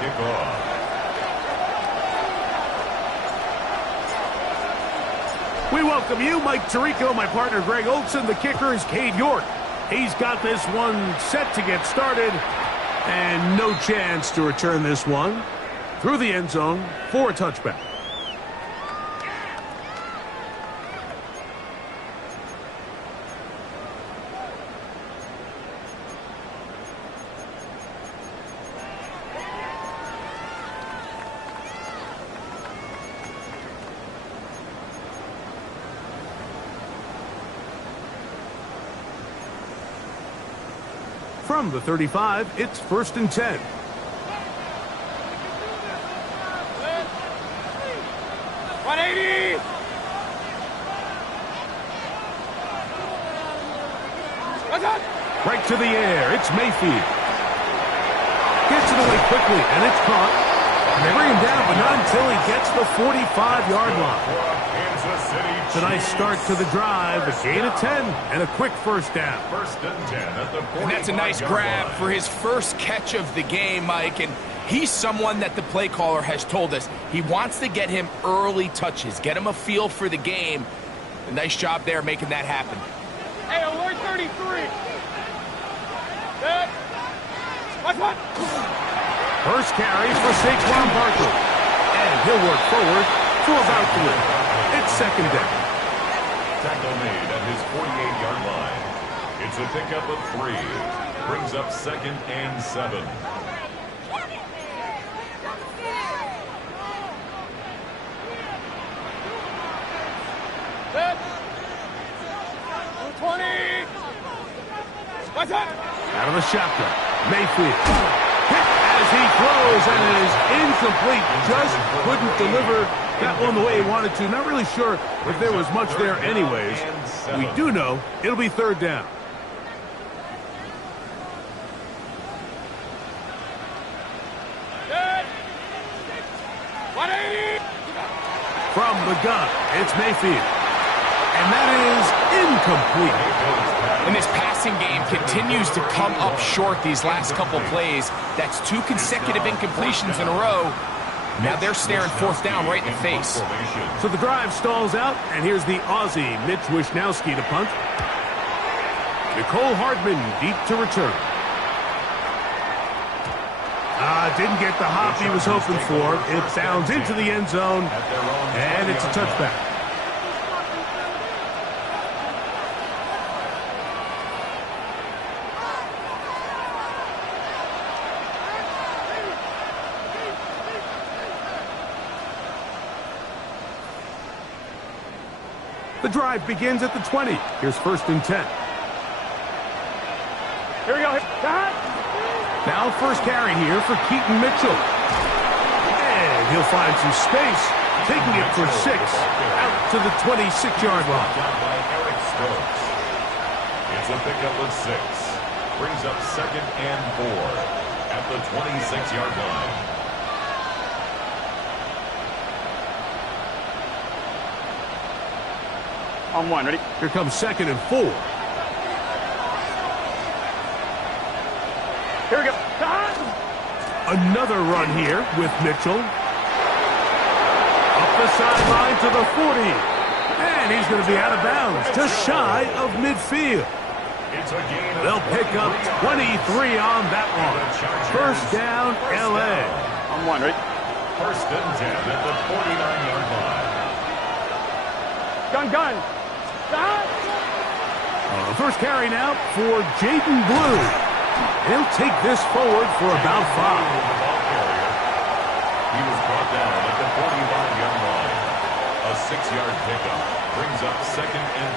kickoff. We welcome you, Mike Tirico, my partner Greg Olson. The kicker is Cade York. He's got this one set to get started, and no chance to return this one through the end zone for a touchback. From the 35, it's 1st and 10. Right to the air. It's Mayfield. Gets it away quickly, and it's caught. And they bring him down, but not until he gets the 45-yard line. It's a nice start to the drive. A gain of 10 and a quick first down. 1st and 10 at the 45-yard And that's a nice grab line. for his first catch of the game, Mike. And he's someone that the play caller has told us he wants to get him early touches, get him a feel for the game. A nice job there making that happen. Hey, alert 33. First carry for Saquon Barkley. And he'll work forward for about 3. It's 2nd down. Tackle made at his 48-yard line. It's a pickup of 3. Brings up 2nd and 7. Out of the shotgun. Mayfield. Hit as he throws, and it is incomplete. Just couldn't deliver that one the way he wanted to. Not really sure if there was much there anyways. We do know it'll be 3rd down. From the gun, it's Mayfield. And that is incomplete. And this passing game continues to come up short these last couple plays. That's 2 consecutive incompletions in a row. Now they're staring 4th down right in the face. So the drive stalls out, and here's the Aussie, Mitch Wishnowski, to punt. Nicole Hardman deep to return. Didn't get the hop he was hoping for. It bounds into the end zone, and it's a touchback. The drive begins at the 20. Here's 1st and 10. Here we go. Now first carry here for Keaton Mitchell. And he'll find some space, taking it for 6 out to the 26-yard line. It's a pickup of 6. Brings up 2nd and 4 at the 26-yard line. On 1, ready? Here comes 2nd and 4. Here we go. Another run here with Mitchell. Up the sideline to the 40. And he's going to be out of bounds, just shy of midfield. They'll pick up 23 on that one. First down, L.A. On 1, ready? 1st and 10 at the 49-yard line. Gun. First carry now for Jaden Blue. He'll take this forward for about 5. He was brought down at the 45-yard line. A 6-yard pickup brings up 2nd and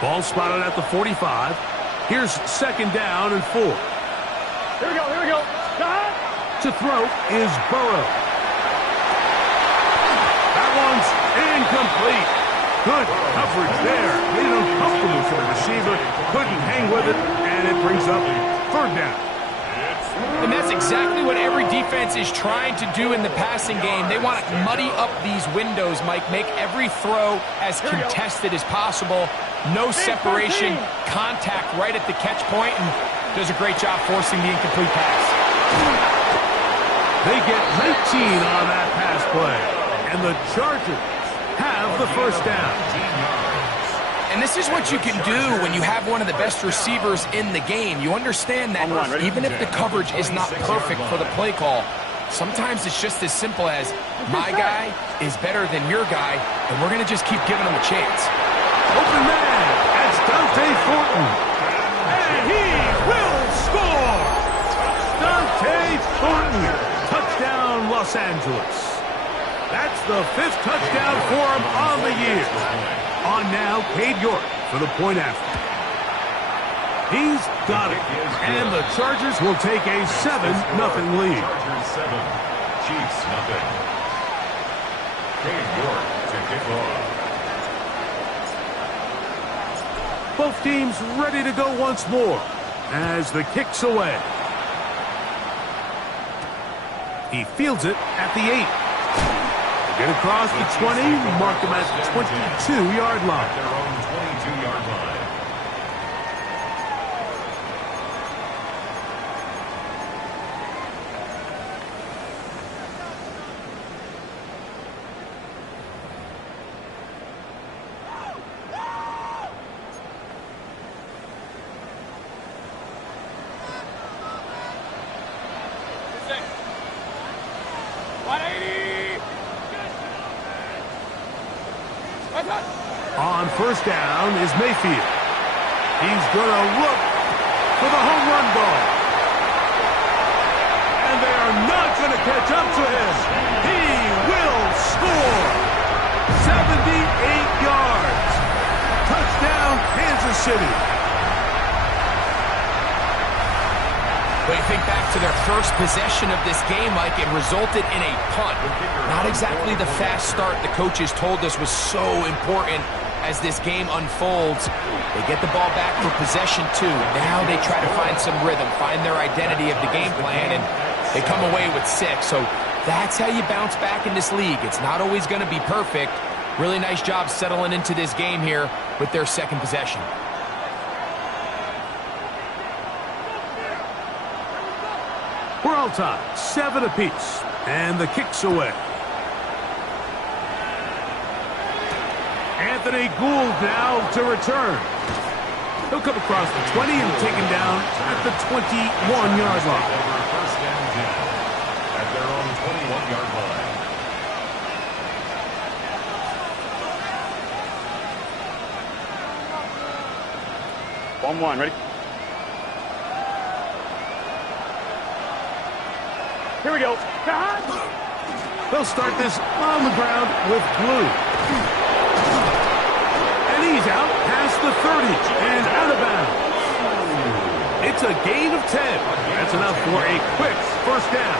4. Ball spotted at the 45. Here's 2nd down and 4. Here we go. To throw is Burrow. That one's incomplete. Good coverage there. Made it uncomfortable for the receiver. Couldn't hang with it, and it brings up 3rd down. And that's exactly what every defense is trying to do in the passing game. They want to muddy up these windows, Mike, make every throw as contested as possible. No separation, contact right at the catch point, and Does a great job forcing the incomplete pass. They get 19 on that pass play. And the Chargers have the first down. And this is what you can do when you have one of the best receivers in the game. You understand that even if the coverage is not perfect for the play call, sometimes it's just as simple as, my guy is better than your guy, and we're going to just keep giving him a chance. Open man, that's Dante Thornton. And he will score! Dante Thornton, touchdown Los Angeles. That's the 5th touchdown for him on the year. On now, Cade York for the point after. He's got it. And the Chargers will take a 7-0 lead. Chargers 7, Chiefs 0. Cade York to kick off. Both teams ready to go once more as the kick's away. He fields it at the 8. Get across the 20, mark him at the 22-yard line. At their own 22-yard line. On first down is Mayfield. He's going to look for the home run ball. And they are not going to catch up to him. He will score. 78 yards. Touchdown, Kansas City. But you think back to their first possession of this game, Mike, it resulted in a punt. Not exactly the fast start the coaches told us was so important as this game unfolds. They get the ball back for possession 2. Now they try to find some rhythm, find their identity of the game plan, and they come away with 6. So that's how you bounce back in this league. It's not always going to be perfect. Really nice job settling into this game here with their second possession. We're all tied, 7 apiece, and the kick's away. Anthony Gould now to return. He'll come across the 20 and taken down at the 21-yard line. First and 10 at their own 21-yard line. One, ready? Here we go. They'll start this on the ground with Blue. And he's out past the 30 and out of bounds. It's a gain of 10. That's enough for a quick first down.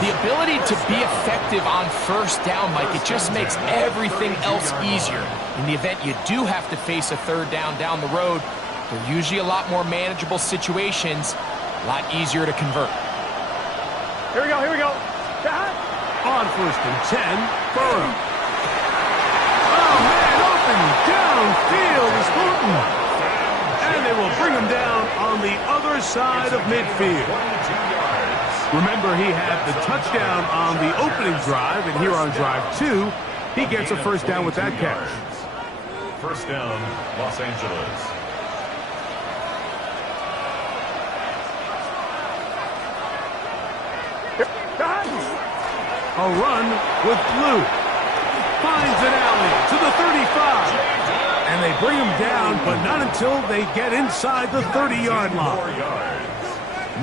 The ability to be effective on first down, Mike, it just makes everything else easier. In the event you do have to face a third down the road, they're usually a lot more manageable situations, a lot easier to convert. Here we go. On first and 10, Burrow. Oh, man, open downfield is Thornton. And they will bring him down on the other side of midfield. Remember, he had the touchdown on the opening drive, and here on drive 2, he gets a first down with that catch. First down, Los Angeles. A run with Blue. Finds an alley to the 35. And they bring him down, but not until they get inside the 30-yard line.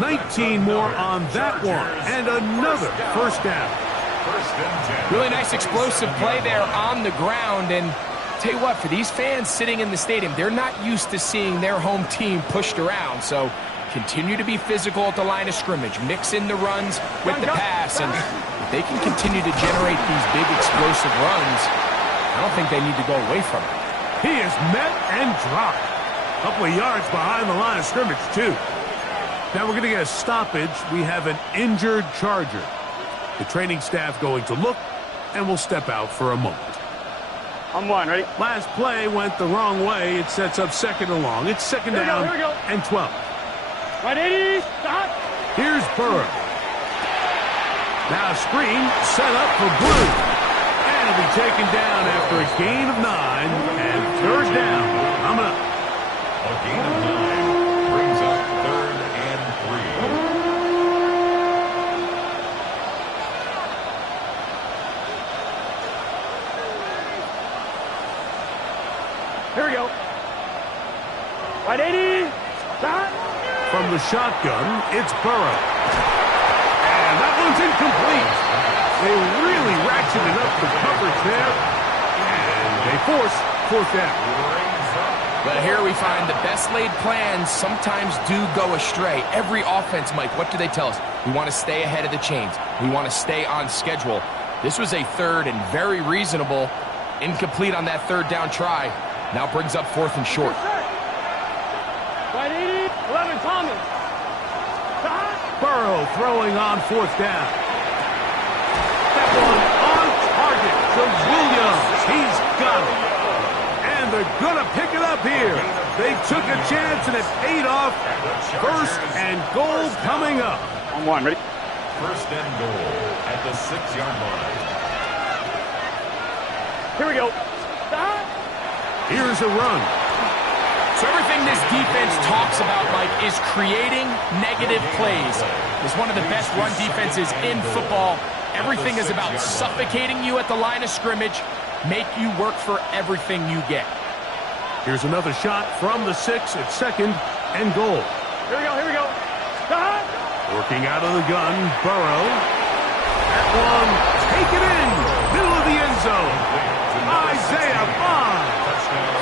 19 more on that one, and another first down. Really nice explosive play there on the ground, and tell you what, for these fans sitting in the stadium, they're not used to seeing their home team pushed around, so continue to be physical at the line of scrimmage, mix in the runs with the pass, and if they can continue to generate these big explosive runs, I don't think they need to go away from it. He is met and dropped. A couple of yards behind the line of scrimmage, too. Now we're going to get a stoppage. We have an injured Charger. The training staff going to look, and we'll step out for a moment. On one, ready? Last play went the wrong way. It sets up second and long. It's second down and 12. 180. Stop. Here's Burrow. Now screen set up for Blue. And it'll be taken down after a gain of 9 and third down. Coming up. A gain of 9 brings up 3rd and 3. Here we go. 180. Stop. From the shotgun, it's Burrow. And that one's incomplete. They really ratcheted up the coverage there. And they force 4th down. But here we find the best laid plans sometimes do go astray. Every offense, Mike, what do they tell us? We want to stay ahead of the chains. We want to stay on schedule. This was a 3rd and very reasonable. Incomplete on that 3rd down try. Now brings up 4th and short. 180. 11 Thomas. Stop. Burrow throwing on 4th down. That one on target to Williams. He's got it. And they're going to pick it up here. They took a chance and it paid off. 1st and goal coming up. On 1, ready? 1st and goal at the 6-yard line. Here we go. Stop. Here's a run. So everything this defense talks about, Mike, is creating negative plays. It's one of the best run defenses in football. Everything is about suffocating you at the line of scrimmage, make you work for everything you get. Here's another shot from the 6 at 2nd and goal. Here we go. Here we go. Stop. Working out of the gun, Burrow. That one, take it in, middle of the end zone. Isaiah Bond.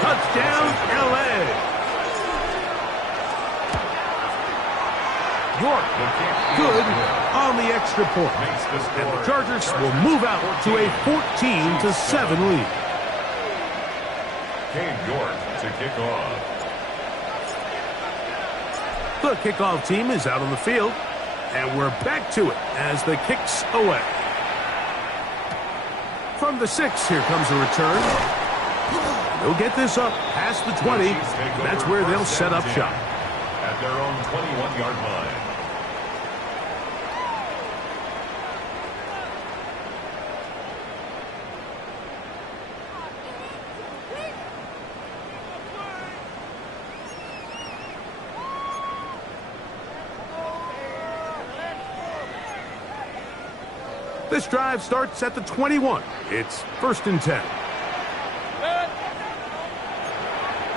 Touchdown, L.A. York, good on the extra point. And the Chargers will move out to a 14-7 lead. Cade York to kick off. The kickoff team is out on the field, and we're back to it as the kick's away. From the 6, here comes a return. They'll get this up past the 20. That's where they'll set up shop. At their own 21-yard line. This drive starts at the 21. It's 1st and 10.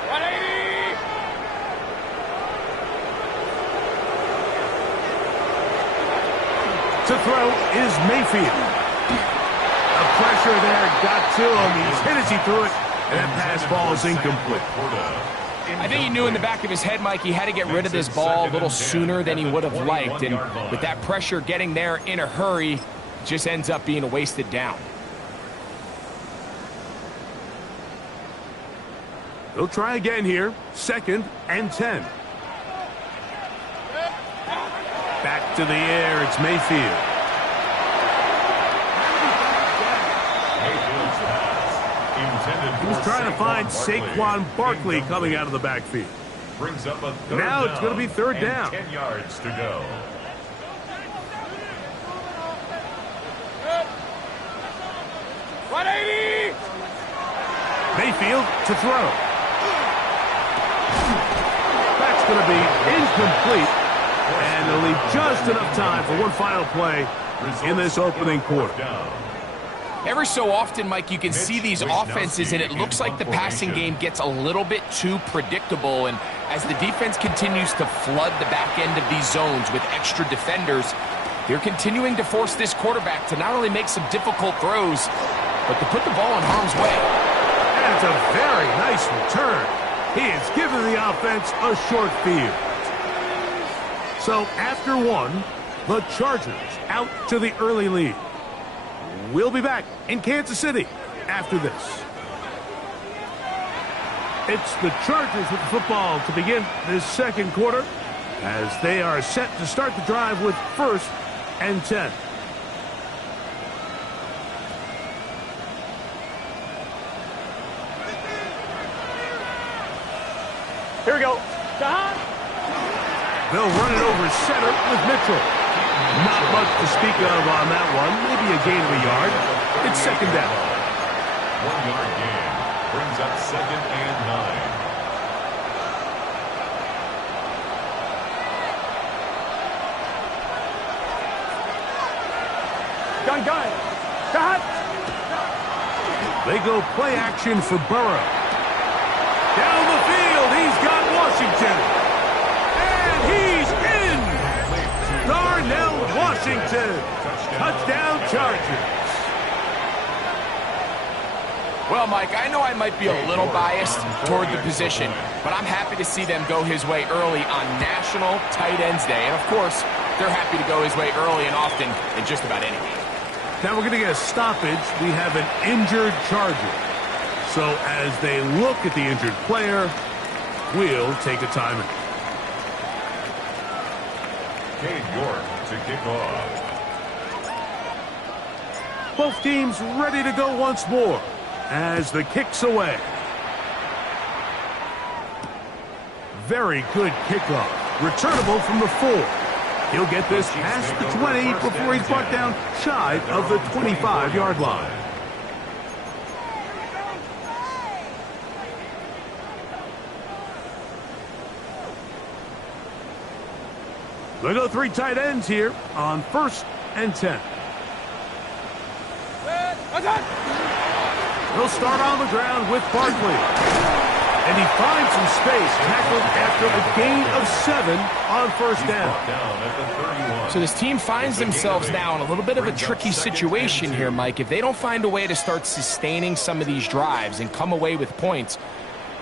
180. To throw is Mayfield. The pressure there got to him. He's hit as he threw it, and that pass ball is incomplete. I think he knew in the back of his head, Mike, he had to get rid of this ball a little sooner than he would have liked. And with that pressure getting there in a hurry, just ends up being a wasted down. They'll try again here. 2nd and 10. Back to the air. It's Mayfield. He was trying to find Saquon Barkley coming out of the backfield. Brings up a third Now it's going to be 3rd down. 10 yards to go. Mayfield to throw. That's going to be incomplete. And they'll leave just enough time for one final play in this opening quarter. Every so often, Mike, you can see these offenses, and it looks like the passing game gets a little bit too predictable. And as the defense continues to flood the back end of these zones with extra defenders, they're continuing to force this quarterback to not only make some difficult throws, but to put the ball in harm's way. That's a very nice return. He has given the offense a short field. So after one, the Chargers out to the early lead. We'll be back in Kansas City after this. It's the Chargers with the football to begin this second quarter as they are set to start the drive with 1st and 10. Here we go. They'll run it over center with Mitchell. Not much to speak of on that one. Maybe a gain of a yard. It's second down. 1 yard gain brings up 2nd and 9. Gun. Stop. They go play action for Burrow. Down the field, he's got Washington. And he's in. Darnell Washington. Touchdown Chargers. Well, Mike, I know I might be a little biased toward the position, but I'm happy to see them go his way early on National Tight Ends Day. And, of course, they're happy to go his way early and often in just about any game. Now we're going to get a stoppage. We have an injured Charger. So as they look at the injured player, we'll take a timeout. Cade York to kick off. Both teams ready to go once more as the kick's away. Very good kickoff. Returnable from the 4. He'll get this past the 20 before he's brought down shy of the 25-yard line. They go 3 tight ends here on 1st and 10. He'll start on the ground with Barkley. And he finds some space, tackled after a gain of 7 on 1st down. So this team finds themselves now in a little bit of a tricky situation here, Mike. If they don't find a way to start sustaining some of these drives and come away with points,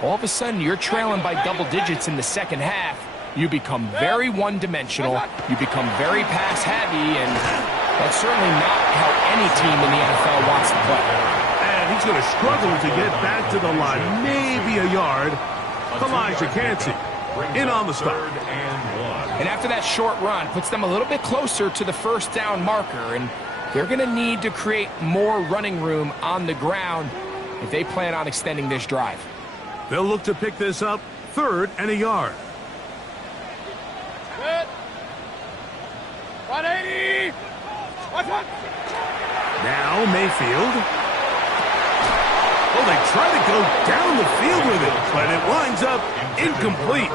all of a sudden you're trailing by double digits in the second half. You become very one-dimensional. You become very pass-heavy, and that's certainly not how any team in the NFL wants to play. And he's going to struggle to get back to the line. Maybe a yard. Elijah Cansey in on the stop. And after that short run, puts them a little bit closer to the 1st down marker. And they're going to need to create more running room on the ground if they plan on extending this drive. They'll look to pick this up 3rd and a yard. Good. 180. Watch out. Now Mayfield. Well, they try to go down the field with it, but it winds up incomplete.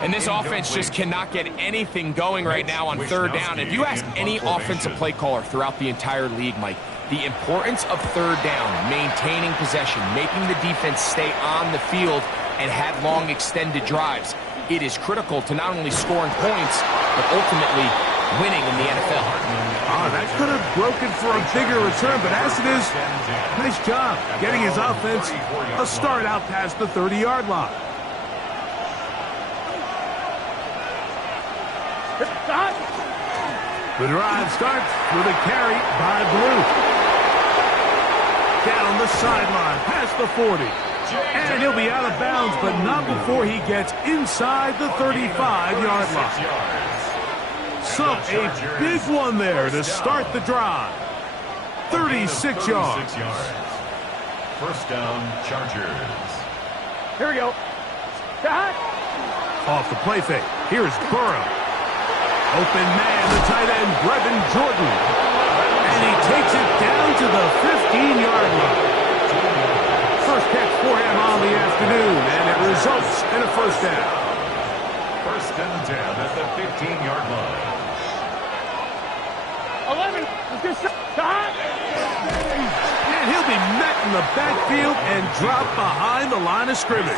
And this offense just cannot get anything going right now on 3rd down. If you ask any offensive play caller throughout the entire league, Mike, the importance of 3rd down, maintaining possession, making the defense stay on the field and have long extended drives, it is critical to not only scoring points, but ultimately winning in the NFL. That could have broken for a bigger return, but as it is, nice job getting his offense a start out past the 30-yard line. The drive starts with a carry by Blue. Down the sideline, past the 40. And he'll be out of bounds, but not before he gets inside the 35-yard line. So a big one there to start the drive. 36 yards. 1st down, Chargers. Here we go. Off the play fake. Here's Burrow. Open man, the tight end, Brevin Jordan. And he takes it down to the 15-yard line. First catch for him on the afternoon, and it results in a 1st down. 1st and 10 at the 15-yard line. 11. And he'll be met in the backfield and dropped behind the line of scrimmage.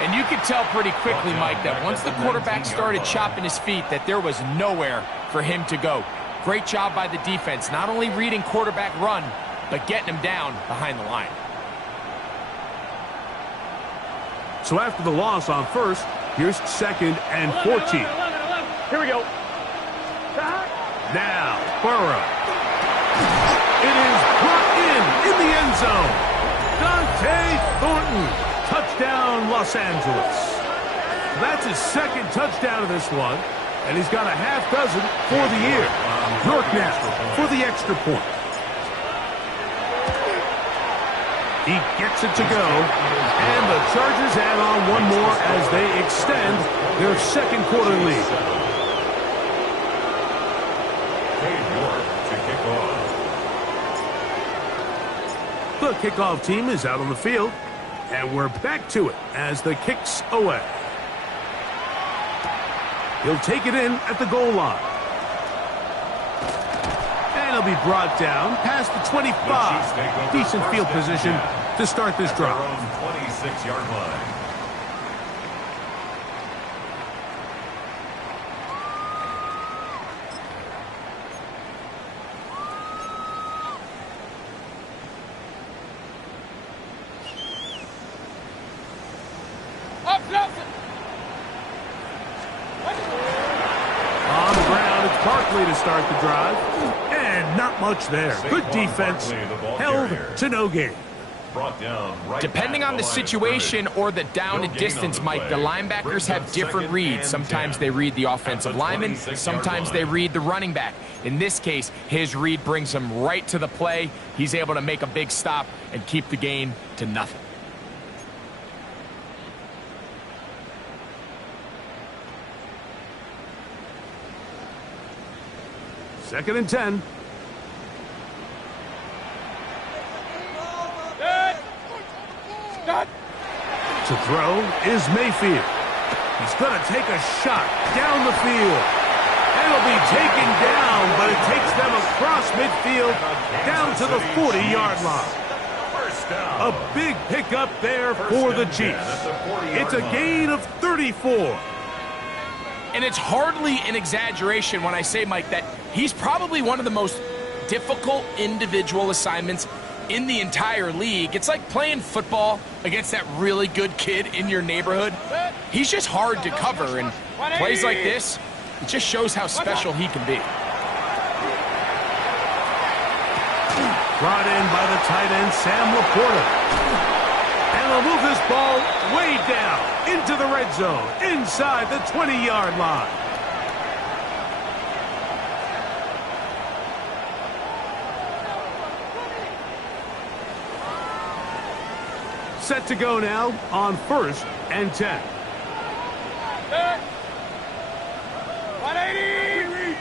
And you could tell pretty quickly, Mike, that once the quarterback started chopping his feet, that there was nowhere for him to go. Great job by the defense, not only reading quarterback run, but getting him down behind the line. So after the loss on 1st, here's 2nd and 14. 11. Here we go. Now, Burrow. It is brought in the end zone. Dante Thornton. Touchdown, Los Angeles. That's his 2nd touchdown of this one, and he's got a half dozen for the year. York now for the extra point. He gets it to go. And the Chargers add on one more as they extend their second quarter lead. The kickoff team is out on the field. And we're back to it as the kick's away. He'll take it in at the goal line. And he'll be brought down past the 25. Decent field position to start this drive. 26-yard line. On the ground, it's Barkley to start the drive. And not much there. Good defense. Held to no gain. Depending on the situation or the down and distance, Mike, the linebackers have different reads. Sometimes they read the offensive lineman. Sometimes they read the running back. In this case, his read brings him right to the play. He's able to make a big stop and keep the gain to nothing. Second and 10. To throw is Mayfield. He's going to take a shot down the field. And it'll be taken down, but it takes them across midfield down to the 40-yard line. A big pickup there for the Chiefs. It's a gain of 34. And it's hardly an exaggeration when I say, Mike, that he's probably one of the most difficult individual assignments in the entire league. It's like playing football against that really good kid in your neighborhood. He's just hard to cover, and plays like this, it just shows how special he can be. Brought in by the tight end, Sam Laporta. And they'll move this ball way down into the red zone, inside the 20-yard line. Set to go now on 1st and 10. 180!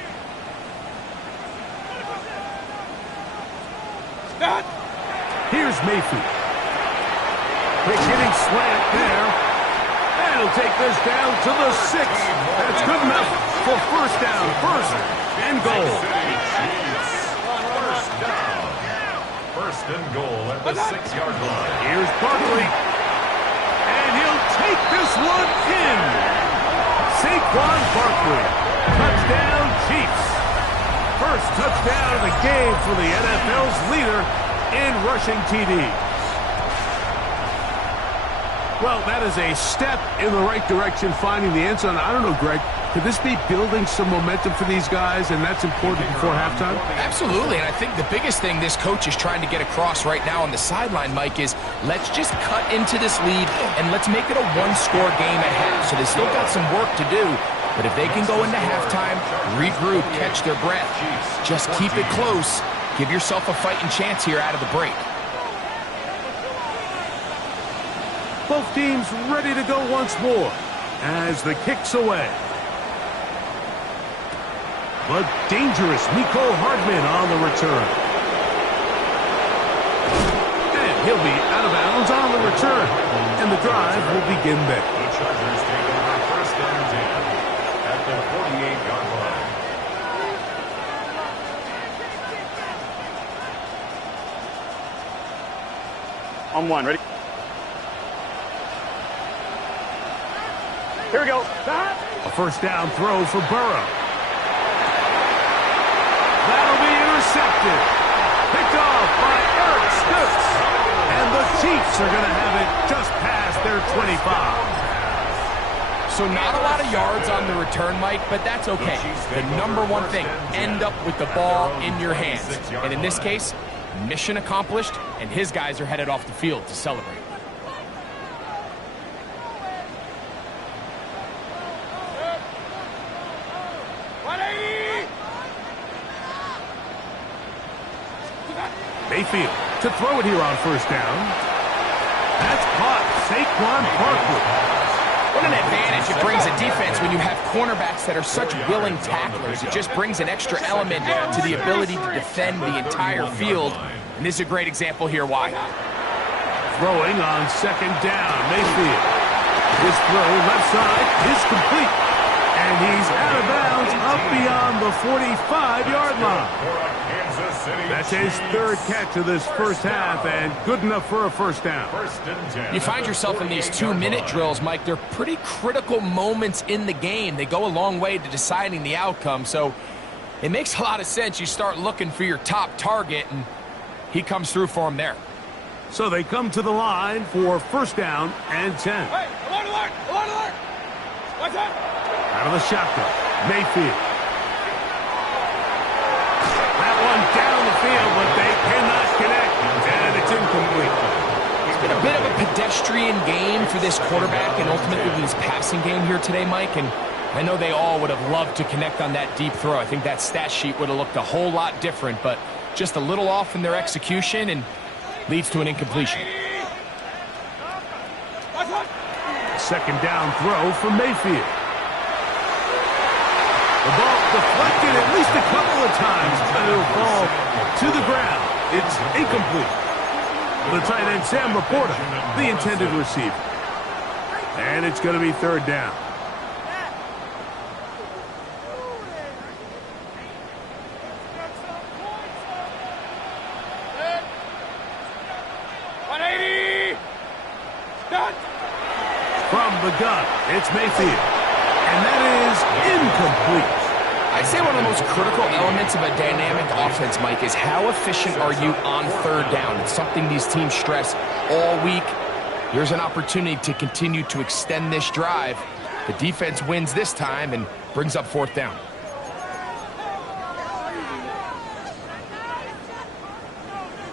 Here's Mayfield. Quick hitting slant there. And he'll take this down to the 6. That's good enough for first down. First and goal. First and goal at the 6-yard line. Here's Barkley. And he'll take this one in. Saquon Barkley. Touchdown, Chiefs. First touchdown of the game for the NFL's leader in rushing TDs. Well, that is a step in the right direction, finding the end zone. I don't know, Greg. Could this be building some momentum for these guys, and that's important before halftime? Absolutely, and I think the biggest thing this coach is trying to get across right now on the sideline, Mike, is let's just cut into this lead and let's make it a one-score game at half. So they still got some work to do, but if they can go into halftime, regroup, catch their breath, just keep it close, give yourself a fighting chance here out of the break. Both teams ready to go once more as the kick's away. But dangerous Mecole Hardman on the return. And he'll be out of bounds on the return. And the drive will begin there. The Chargers take over first and 10 at the 48-yard line. On one, ready? Here we go. A first down throw for Burrow. That'll be intercepted. Picked off by Eric Stokes. And the Chiefs are going to have it just past their 25. So not a lot of yards on the return, Mike, but that's okay. The number one thing, end up with the ball in your hands. And in this case, mission accomplished, and his guys are headed off the field to celebrate. Mayfield to throw it here on first down. That's caught. Saquon Barkley. What an advantage it brings a defense when you have cornerbacks that are such willing tacklers. It just brings an extra element to the ability to defend the entire field. And this is a great example here why. Throwing on second down, Mayfield. His throw left side is complete. And he's out of bounds up beyond the 45-yard line. That's his third catch of this first half and good enough for a first down. You find yourself in these 2-minute drills, Mike. They're pretty critical moments in the game. They go a long way to deciding the outcome. So it makes a lot of sense. You start looking for your top target, and he comes through for him there. So they come to the line for first down and 10. Hey, alert, alert, alert, alert. What's up? Out of the shotgun, Mayfield. That one down the field, but they cannot connect, and it's incomplete. It's been a bit of a pedestrian game for this quarterback and ultimately this passing game here today, Mike, and I know they all would have loved to connect on that deep throw. I think that stat sheet would have looked a whole lot different, but just a little off in their execution and leads to an incompletion. Second down throw for Mayfield. The ball deflected at least a couple of times, but it'll fall to the ground. It's incomplete. The tight end, Sam Laporta, the intended receiver. And it's going to be third down. From the gun, it's Mayfield. And that is incomplete. I'd say one of the most critical elements of a dynamic offense, Mike, is how efficient are you on third down. It's something these teams stress all week. Here's an opportunity to continue to extend this drive. The defense wins this time and brings up fourth down.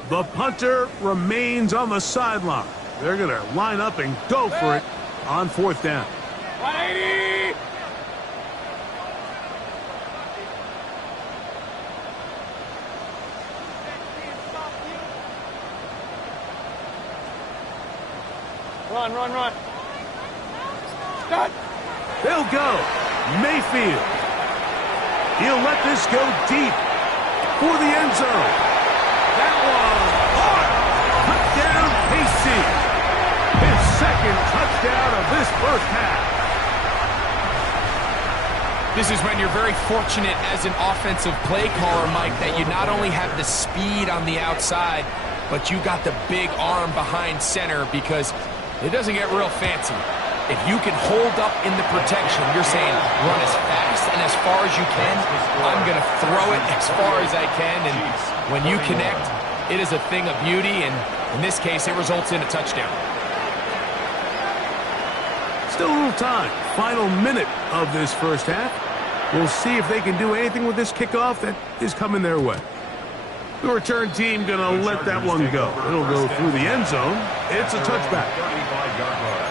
The punter remains on the sideline. They're going to line up and go for it on fourth down. 180! Run, run, run. Stop. They'll go. Mayfield. He'll let this go deep for the end zone. That one hard. Touchdown, KC. His second touchdown of this first half. This is when you're very fortunate as an offensive play caller, Mike, that you not only have the speed on the outside, but you got the big arm behind center because it doesn't get real fancy. If you can hold up in the protection, you're saying run as fast and as far as you can. I'm going to throw it as far as I can. And when you connect, it is a thing of beauty. And in this case, it results in a touchdown. Still a little time. Final minute of this first half. We'll see if they can do anything with this kickoff that is coming their way. The return team going to let that one go. It'll go through the end zone. It's a touchback. 35-yard line.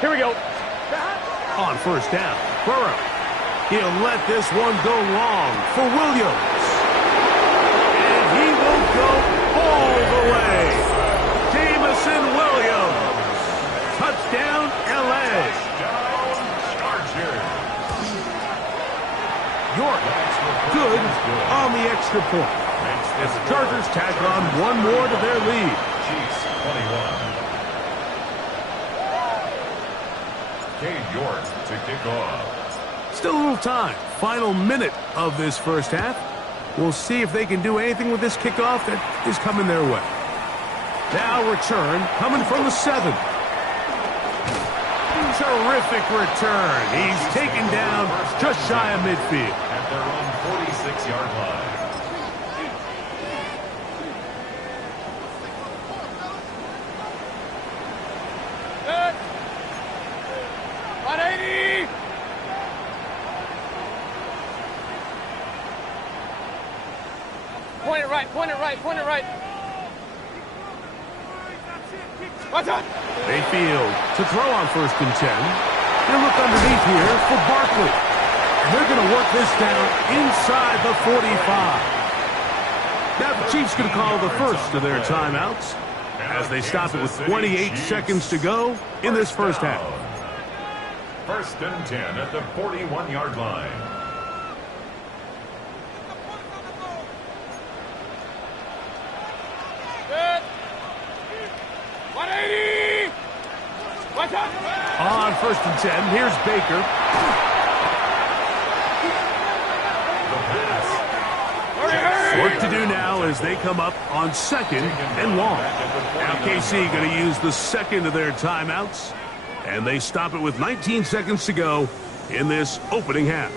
Here we go. On first down, Burrow. He'll let this one go long for Williams. And he will go all the way. Jamison Williams. Touchdown, L.A. York, good on the extra point. As the Chargers tack on one more to their lead. Chiefs 21. Cade York to kick off. Still a little time. Final minute of this first half. We'll see if they can do anything with this kickoff that is coming their way. Now return coming from the 7. Terrific return. He's taken down just shy of midfield. At their own 46-yard line. Good. 180! Point it right, point it right, point it right. Watch out! Mayfield to throw on 1st and 10. He'll look underneath here for Barkley. And they're going to work this down inside the 45. Now the Chiefs going to call the first of their timeouts as they stop it with 28 seconds to go in this first half. 1st and 10 at the 41-yard line. Good. 180! Watch out! On 1st and 10, here's Baker. The pass. Work to do now as they come up on 2nd and long. Now KC going to use the second of their timeouts, and they stop it with 19 seconds to go in this opening half.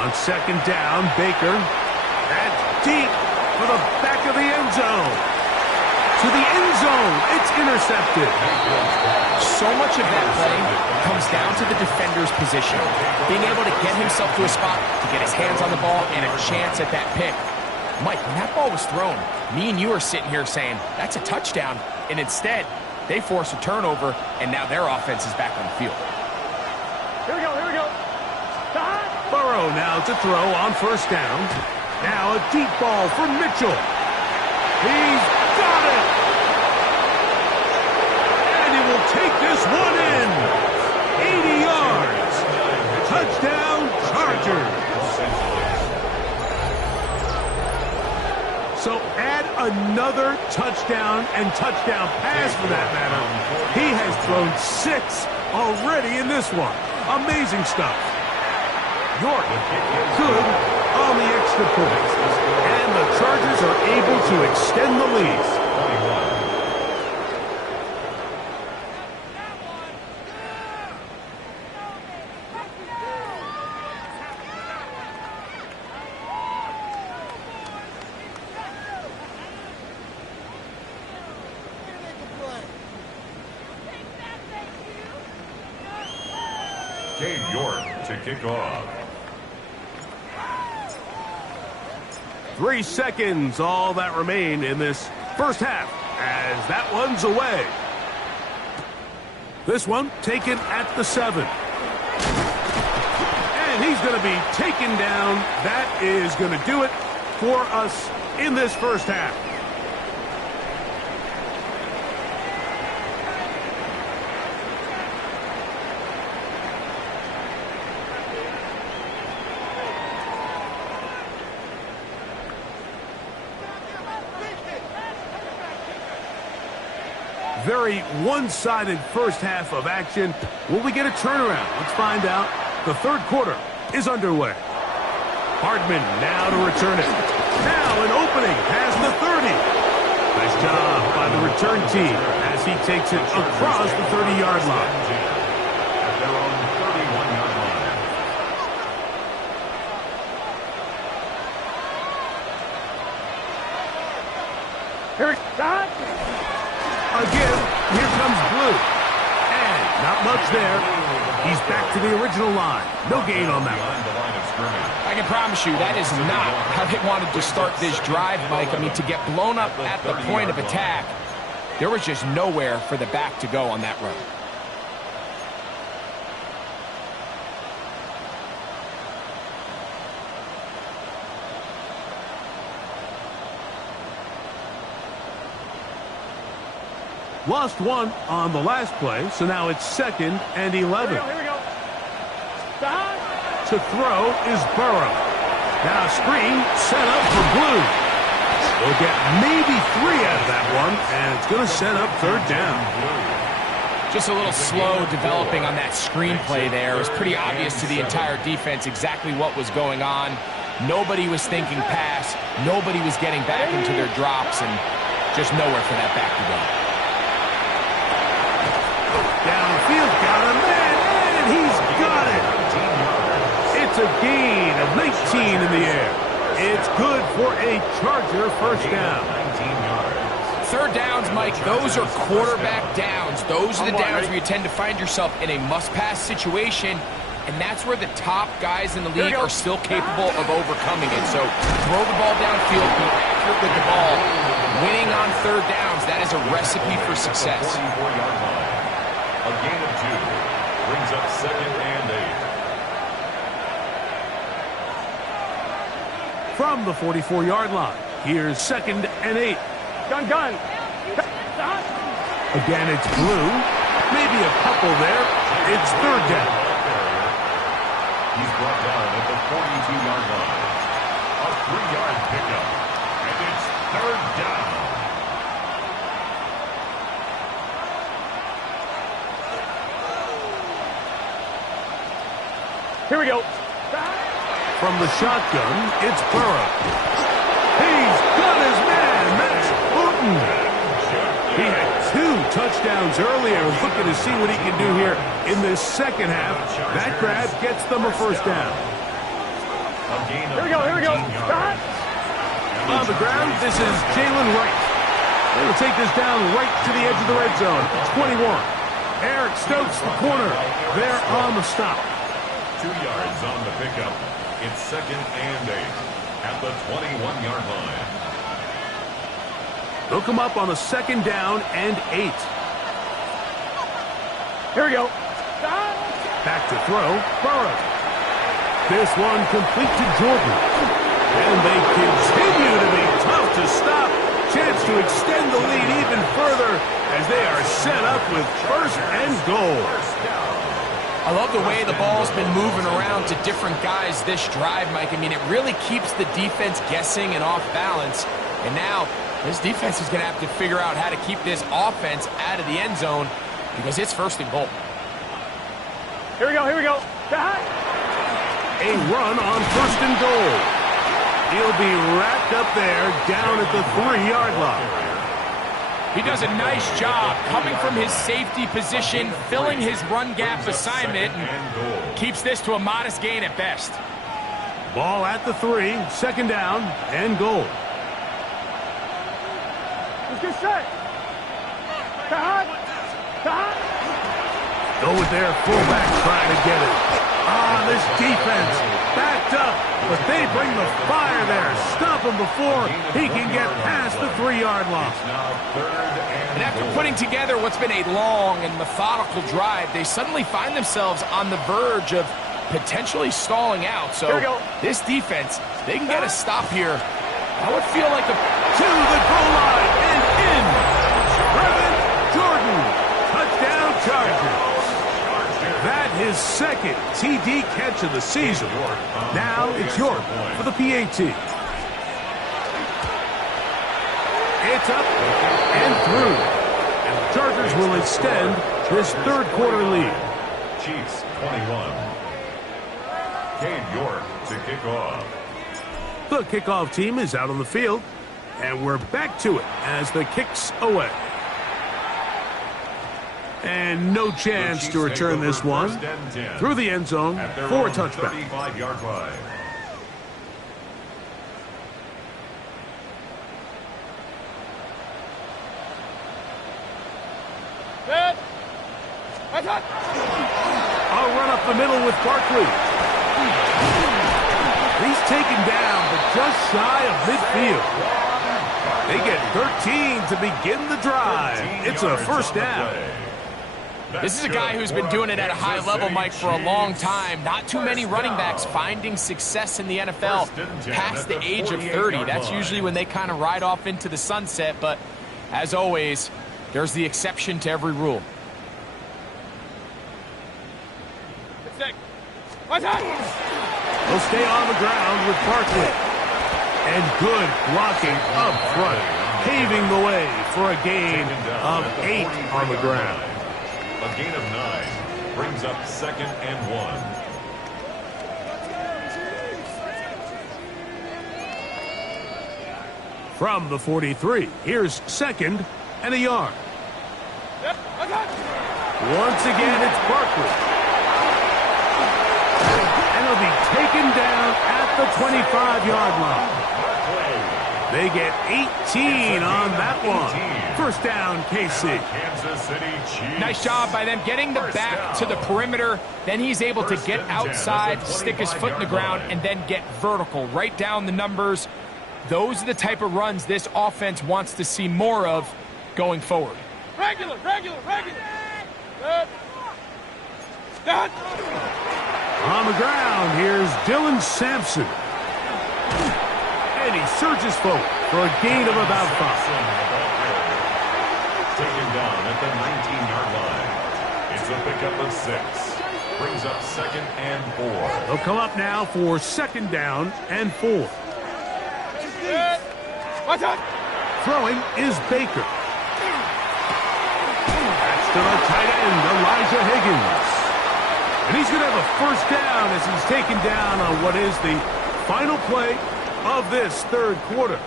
On 2nd down, Baker. That's deep for the back of the end zone. To the end zone. It's intercepted. So much of that play comes down to the defender's position. Being able to get himself to a spot, to get his hands on the ball, and a chance at that pick. Mike, when that ball was thrown, me and you are sitting here saying, that's a touchdown. And instead, they force a turnover, and now their offense is back on the field. Here we go, here we go. Burrow now to throw on 1st down. Now a deep ball for Mitchell. He's got it. And he will take this one in. 80 yards. Touchdown, Chargers. So add another touchdown and touchdown pass for that matter. He has thrown 6 already in this one. Amazing stuff. York good on the extra point. And the Chargers are able to extend the lead. Dave York to kick off. 3 seconds, all that remain in this first half, as that one's away. This one taken at the 7. And he's going to be taken down. That is going to do it for us in this first half. Very one-sided first half of action. Will we get a turnaround? Let's find out. The 3rd quarter is underway. Hardman now to return it. Now an opening past the 30. Nice job by the return team as he takes it across the 30-yard line. At their own 31-yard line. Here we go. Again, here comes Blue. And not much there. He's back to the original line. No gain on that one. The line of scrimmage. I can promise you that is not how they wanted to start this drive, Mike. I mean, to get blown up at the point of attack, there was just nowhere for the back to go on that run. Lost one on the last play, so now it's 2nd and 11. Here we go. Stop. To throw is Burrow. Now screen set up for Blue. We'll get maybe 3 out of that one, and it's going to set up 3rd down. Just a little slow developing on that screenplay there. It was pretty obvious to the entire defense exactly what was going on. Nobody was thinking pass. Nobody was getting back into their drops, and just nowhere for that back to go. Downfield, got a man, and he's got it. It's a gain of 19 in the air. It's good for a Charger first down. 19 yards. 3rd downs, Mike, those are quarterback downs. Those are the downs where you tend to find yourself in a must-pass situation. and that's where the top guys in the league are still capable of overcoming it. So throw the ball downfield, be accurate with the ball. Winning on third downs, that is a recipe for success. 44-yard line. A gain of 2 brings up 2nd and 8. From the 44-yard line, here's 2nd and 8. Gun. Again, it's blue. Maybe a couple there. It's third down. He's brought down at the 42-yard line. A 3-yard pickup. And it's third down. Here we go. From the shotgun, it's Burrow. He's got his man, Max Booten. He had 2 touchdowns earlier. Looking to see what he can do here in this second half. That grab gets them a first down. Here we go. Stop. On the ground, this is Jalen Wright. They will take this down right to the edge of the red zone. 21. Eric Stokes, the corner. They're on the stop. 2 yards on the pickup. It's 2nd and 8 at the 21-yard line. They'll come up on a 2nd down and 8. Here we go. Back to throw. Burrow. This one complete to Jordan. And they continue to be tough to stop. Chance to extend the lead even further as they are set up with 1st and goal. I love the way the ball's been moving around to different guys this drive, Mike. I mean, it really keeps the defense guessing and off balance. And now this defense is going to have to figure out how to keep this offense out of the end zone because it's 1st and goal. Here we go. A run on 1st and goal. He'll be wrapped up there down at the 3-yard line. He does a nice job coming from his safety position, filling his run gap assignment, and keeps this to a modest gain at best. Ball at the 3, 2nd down and goal. Let's get set. Cut. Go with their fullback trying to get it. This defense backed up, but they bring the fire there. Stop him before he can get past the 3-yard line. And after putting together what's been a long and methodical drive, they suddenly find themselves on the verge of potentially stalling out. So this defense, they can get a stop here. I would feel like to the goal line and in. Brevin Jordan, touchdown Chargers. That his 2nd TD catch of the season. Now it's York for the PAT. It's up and through. And the Chargers will extend this 3rd quarter lead. Chiefs 21. Cade York to kick off. The kickoff team is out on the field. And we're back to it as the kick's away. And no chance to return this one through the end zone for a touchback. 35-yard line. Set. I'll run up the middle with Barkley. He's taken down, but just shy of midfield. They get 13 to begin the drive. It's a first down. This is a guy who's been doing it at a high level, Mike, for a long time. Not too many running backs finding success in the NFL past the age of 30. That's usually when they kind of ride off into the sunset. But as always, there's the exception to every rule. They'll stay on the ground with Barkley. And good blocking up front, paving the way for a gain of 8 on the ground. A gain of 9 brings up 2nd and 1. From the 43, here's 2nd and a yard. Once again, it's Barkley. And he'll be taken down at the 25-yard line. They get 18 on that one. First down, KC. Kansas City Chiefs. Nice job by them getting the back to the perimeter. Then he's able to get outside, stick his foot in the ground, and then get vertical. Right down the numbers. Those are the type of runs this offense wants to see more of going forward. Regular. Good. Done. On the ground, here's Dylan Sampson. And he surges forward for a gain of about 5. Taken down at the 19-yard line. It's a pickup of 6. Brings up 2nd and 4. They'll come up now for 2nd down and 4. Good. Watch out. Throwing is Baker. That's to the tight end, Elijah Higgins. And he's going to have a first down as he's taken down on what is the final play of this third quarter.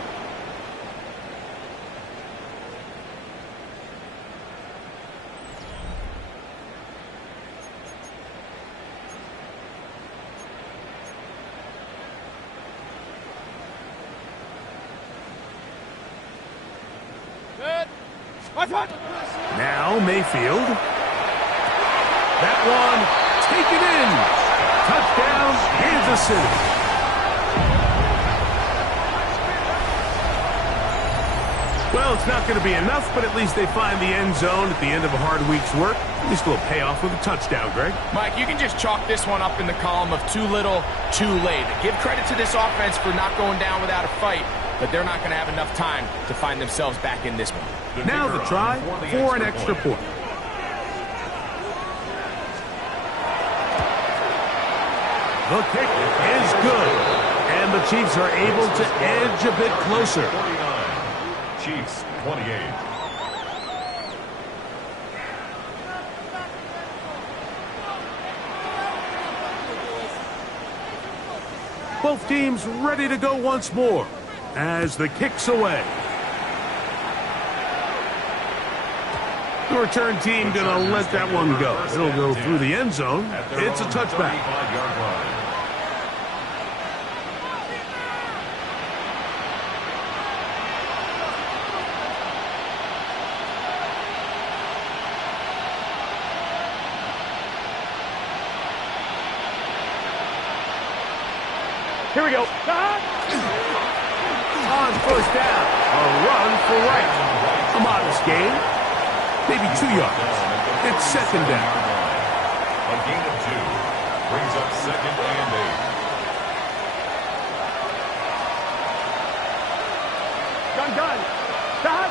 Good. Watch out. Now Mayfield. That one taken in. Touchdown, Kansas City. Well, it's not going to be enough, but at least they find the end zone at the end of a hard week's work. At least a little payoff with a touchdown, Greg. Mike, you can just chalk this one up in the column of too little, too late. Give credit to this offense for not going down without a fight, but they're not going to have enough time to find themselves back in this one. Now the try for an extra point. The kick is good, and the Chiefs are able to edge a bit closer. 49. Chiefs 28. Both teams ready to go once more as the kick's away. The return team going to let that one go. It'll go through the end zone. It's a touchback. Here we go. On first down, a run for right. A modest gain, maybe 2 yards. It's 2nd down. A gain of 2 brings up 2nd and 8. Gun. Stop.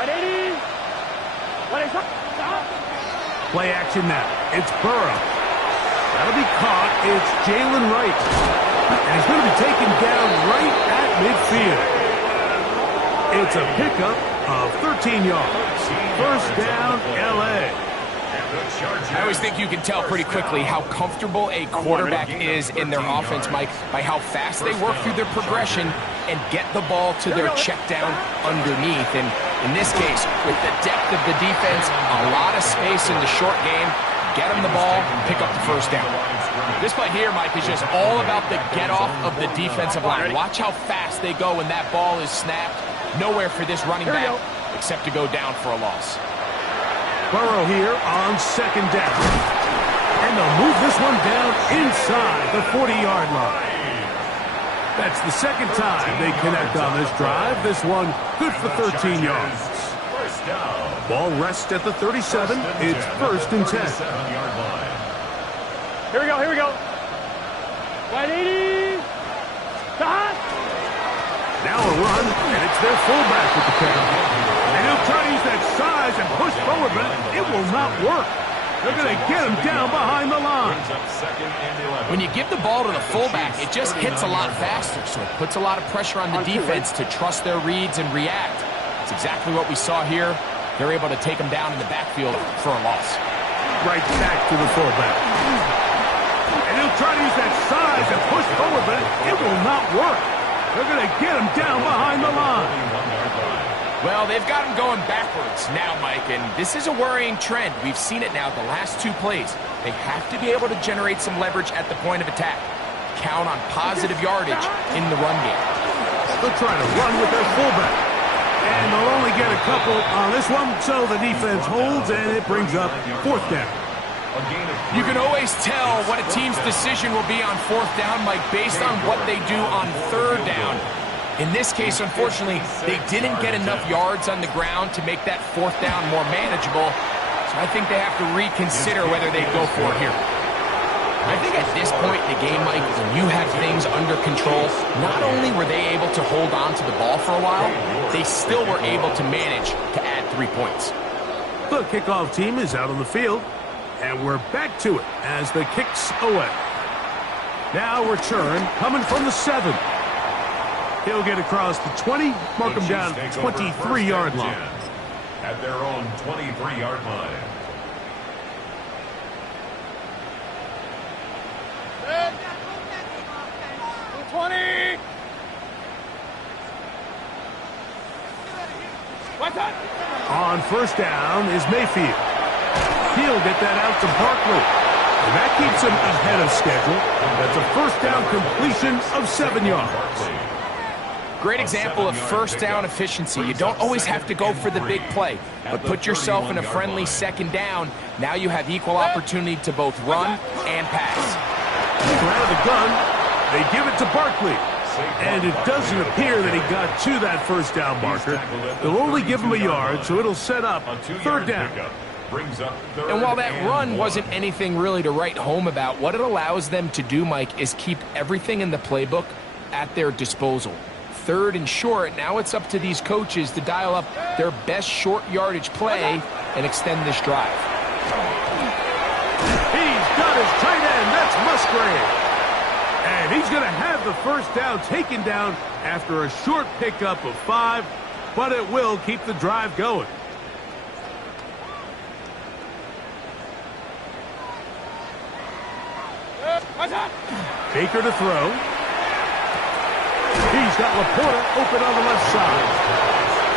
180. 180. Stop. Play action now. It's Burrow. That'll be caught. It's Jalen Wright. And he's going to be taken down right at midfield. It's a pickup of 13 yards. First down, L.A. I always think you can tell pretty quickly how comfortable a quarterback is in their offense, Mike, by how fast they work through their progression and get the ball to their check down underneath. And in this case, with the depth of the defense, a lot of space in the short game, get them the ball, pick up the first down. This play here, Mike, is just all about the get-off of the defensive line. Watch how fast they go when that ball is snapped. Nowhere for this running back except to go down for a loss. Burrow here on 2nd down. And they'll move this one down inside the 40-yard line. That's the 2nd time they connect on this drive. This one good for 13 yards. Ball rests at the 37. It's 1st and 10. Here we go. 180. Stop. Now a run, and it's their fullback with the pick. And he'll try to use that size and push forward, but it will not work. They're going to get him down behind the line. When you give the ball to the fullback, it just hits a lot faster, so it puts a lot of pressure on the defense to trust their reads and react. It's exactly what we saw here. They're able to take him down in the backfield for a loss. Right back to the fullback. And he'll try to use that size and push forward, but it will not work. They're going to get him down behind the line. Well, they've got him going backwards now, Mike, and this is a worrying trend. We've seen it now the last 2 plays. They have to be able to generate some leverage at the point of attack. Count on positive yardage in the run game. They'll try to run with their fullback. And they'll only get a couple on this one, so the defense holds, and it brings up fourth down. You can always tell what a team's decision will be on fourth down, Mike, based on what they do on third down. In this case, unfortunately, they didn't get enough yards on the ground to make that fourth down more manageable. So I think they have to reconsider whether they go for it here. I think at this point in the game, Mike, when you have things under control, not only were they able to hold on to the ball for a while, they still were able to manage to add 3 points. The kickoff team is out on the field, and we're back to it as the kick's away. Now return coming from the 7. He'll get across the 20, mark him down 23-yard line. At their own 23-yard line. 20. On first down is Mayfield. He'll get that out to Barkley. And that keeps him ahead of schedule. That's a first down completion of 7 yards. Great example of first down efficiency. You don't always have to go for the big play, but put yourself in a friendly second down. Now you have equal opportunity to both run and pass. Out of the gun, they give it to Barkley. And it doesn't appear that he got to that first down marker. They'll only give him a yard, so it'll set up third down. And while that run wasn't anything really to write home about, what it allows them to do, Mike, is keep everything in the playbook at their disposal. Third and short, now it's up to these coaches to dial up their best short yardage play and extend this drive. He's got his tight end. That's Musgrave. And he's going to have the first down taken down after a short pickup of 5, but it will keep the drive going. Baker to throw. He's got Laporta open on the left side.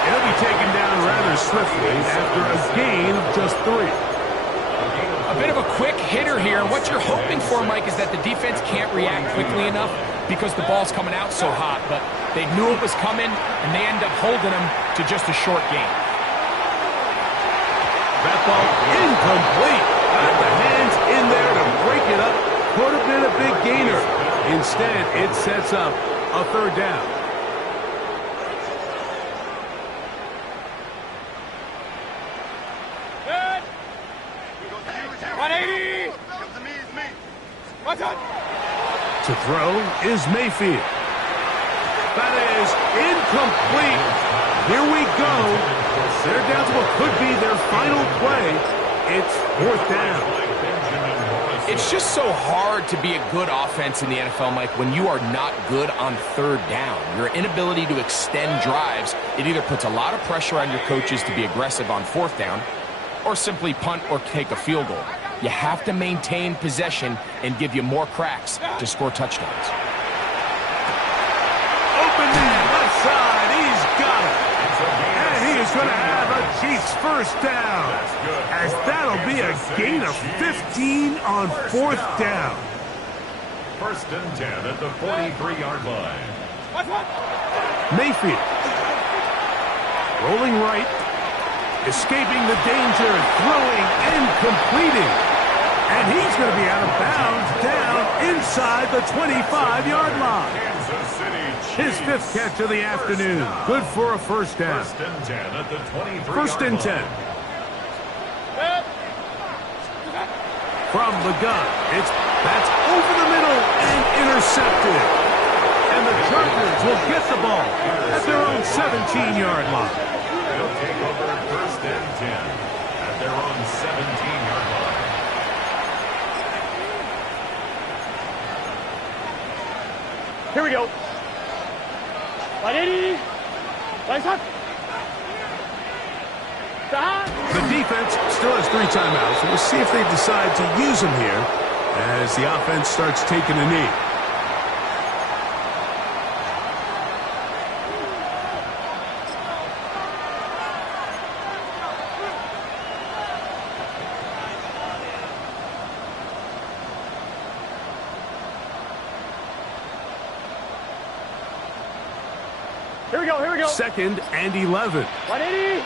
He'll be taken down rather swiftly after a gain of just 3. A bit of a quick hitter here, and what you're hoping for, Mike, is that the defense can't react quickly enough because the ball's coming out so hot, but they knew it was coming, and they end up holding them to just a short gain. That ball incomplete. Got the hands in there to break it up. Could have been a big gainer. Instead, it sets up a third down. Good. 180. What's up? To throw is Mayfield. That is incomplete. Here we go. They're down to what could be their final play. It's fourth down. It's just so hard to be a good offense in the NFL, Mike, when you are not good on third down. Your inability to extend drives, it either puts a lot of pressure on your coaches to be aggressive on fourth down or simply punt or take a field goal. You have to maintain possession and give you more cracks to score touchdowns. Open man, left side, he's got it. And he is going to have a Chiefs first down, as that'll be a gain of 15 on fourth down. First and 10 at the 43-yard line. Mayfield rolling right, escaping the danger, throwing and completing. And he's going to be out of bounds down inside the 25-yard line. Kansas City Chiefs. His 5th catch of the afternoon. Good for a first down. First and 10 at the 23-yard line. First and 10. From the gun. That's over the middle and intercepted. And the Chargers will get the ball at their own 17-yard line. They'll take over first and 10 at their own 17-yard line. Here we go. 180. Lights up. The defense still has 3 timeouts. We'll see if they decide to use them here as the offense starts taking a knee. Here we go, here we go. 2nd and 11. 180.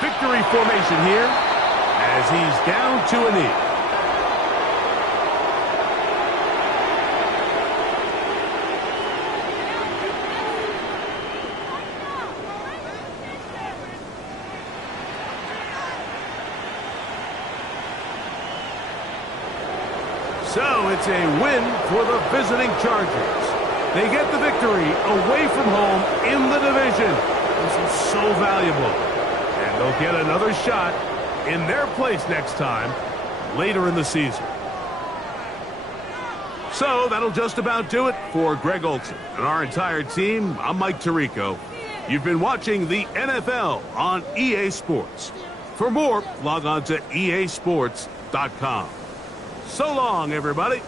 Victory formation here as he's down to a knee. So it's a win for the visiting Chargers. They get the victory away from home in the division. This is so valuable. And they'll get another shot in their place next time later in the season. So that'll just about do it for Greg Olson and our entire team. I'm Mike Tirico. You've been watching the NFL on EA Sports. For more, log on to easports.com. So long, everybody.